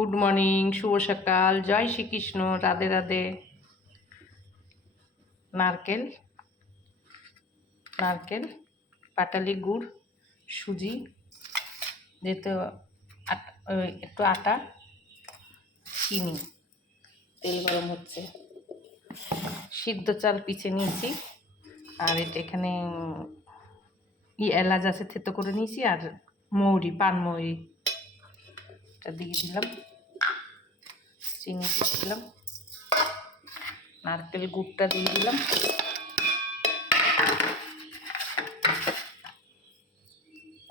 Good morning, শুভ সকাল, জয় শ্রীকৃষ্ণ, রাধে রাধে। নারকেল নারকেল পাটালি গুড়, সুজি, যেহেতু একটু আটা, চিনি, তেল গরম হচ্ছে, সিদ্ধ চাল পিষে নিয়েছি, আর এটা এখানে এলাচ আছে থেতো করে নিয়েছি, আর মৌরি, পানমৌরি এটা দিয়ে দিলাম, চিনি দিয়ে দিলাম, নারকেল গুড়টা দিয়ে দিলাম,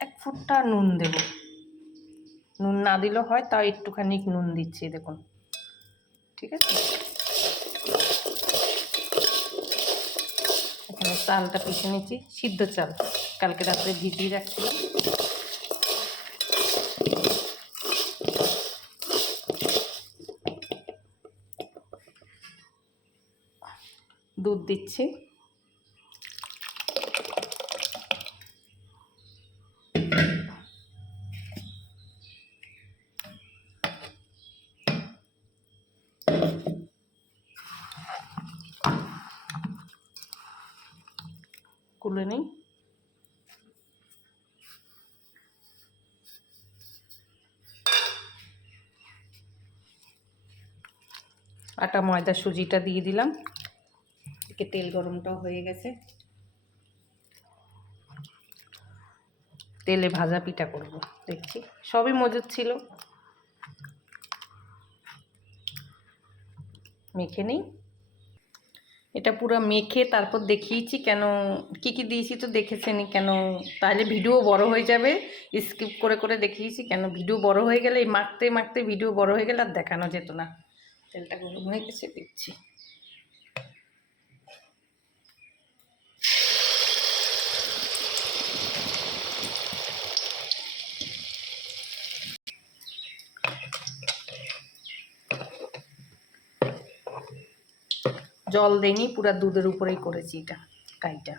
এক ফুটটা নুন দেব। নুন না দিলেও হয়, তাও একটুখানি নুন দিচ্ছি, দেখুন, ঠিক আছে। এখানে চালটা পিষে নিচ্ছি, সিদ্ধ চাল, কালকে রাত্রে ভিজিয়ে রাখছিলাম। দুধ দিচ্ছি, গুলে নিই। আটা, ময়দা, সুজিটা দিয়ে দিলাম। এদিকে তেল গরমটাও হয়ে গেছে, তেলে ভাজা পিঠা করব। দেখছি সবই মজুদ ছিল, মেখে নিই। এটা পুরো মেখে তারপর দেখিয়েছি, কেন কি কি দিয়েছি তো দেখেছেনি, কেন তাহলে ভিডিও বড় হয়ে যাবে। স্কিপ করে করে দেখিয়েছি, কেন ভিডিও বড় হয়ে গেলে, এই মাখতে মাখতে ভিডিও বড় হয়ে গেলে আর দেখানো যেত না। তেলটা গরম হয়ে গেছে, দিচ্ছি। জল দেইনি, পুরা দুধের উপরেই করেছি এটা, কাইটা।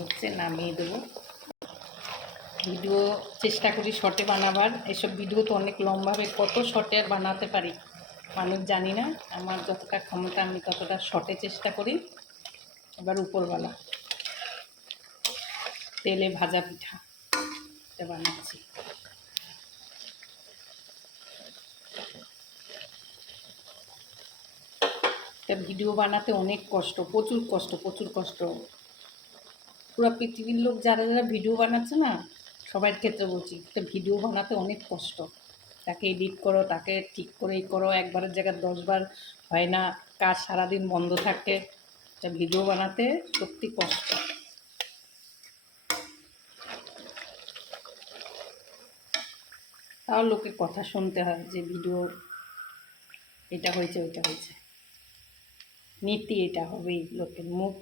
হচ্ছে, নামিয়ে দেবো। ভিডিও চেষ্টা করি শর্টে বানাবার, এসব ভিডিও তো অনেক লম্বা হবে, কত শর্টে আর বানাতে পারি মানুষ জানি না। আমার যতটা ক্ষমতা আমি ততটা শর্টে চেষ্টা করি। এবার উপরওয়ালা তেলে ভাজা পিঠা এটা বানাচ্ছি। এটা ভিডিও বানাতে অনেক কষ্ট, প্রচুর কষ্ট, প্রচুর কষ্ট। পুরো পৃথিবীর লোক যারা যারা ভিডিও বানাচ্ছে না, সবার ক্ষেত্রে বলছি, একটা ভিডিও বানাতে অনেক কষ্ট। তাকে এডিট করো, তাকে ঠিক করে করো, একবারের জায়গায় 10বার হয় না, কাজ সারাদিন বন্ধ থাকে। একটা ভিডিও বানাতে সত্যি কষ্ট। তাও লোকের কথা শুনতে হয় যে ভিডিও এটা হয়েছে, ওইটা হয়েছে, নীতি এটা হবেই, লোকের মুখ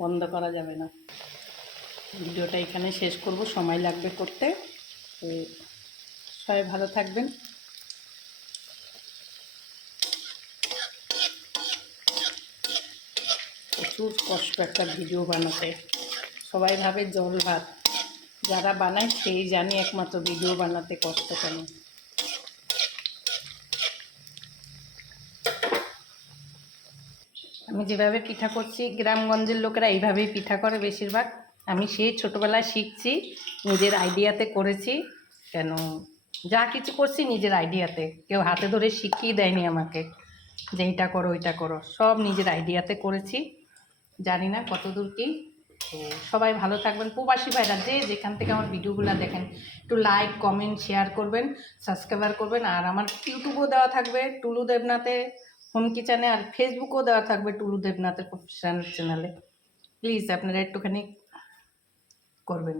বন্ধ করা যাবে না। ভিডিওটা এখানে শেষ করব, সময় লাগবে করতে। তো সবাই ভালো থাকবেন। প্রচুর কষ্ট একটা ভিডিও বানাতে। সবাই ভাবে জল ভাত, যারা বানায় সেই জানি একমাত্র ভিডিও বানাতে কষ্ট কেন। আমি যেভাবে পিঠা করছি, গ্রামগঞ্জের লোকেরা এইভাবেই পিঠা করে বেশিরভাগ। আমি সেই ছোটোবেলায় শিখছি, নিজের আইডিয়াতে করেছি। কেন যা কিছু করছি নিজের আইডিয়াতে, কেউ হাতে ধরে শিখিয়ে দেয়নি আমাকে যে এইটা করো ওইটা করো, সব নিজের আইডিয়াতে করেছি। জানি না কতদূর কি। তো সবাই ভালো থাকবেন। প্রবাসী ভাইরা যে যেখান থেকে আমার ভিডিওগুলো দেখেন, একটু লাইক, কমেন্ট, শেয়ার করবেন, সাবস্ক্রাইবার করবেন। আর আমার ইউটিউবও দেওয়া থাকবে টুলু দেবনাথে হোম কিচেনে, আর ফেসবুকও দেওয়া থাকবে টুলু দেবনাথের প্রফেশনাল চ্যানেলে। প্লিজ আপনারা একটুখানি করবেন।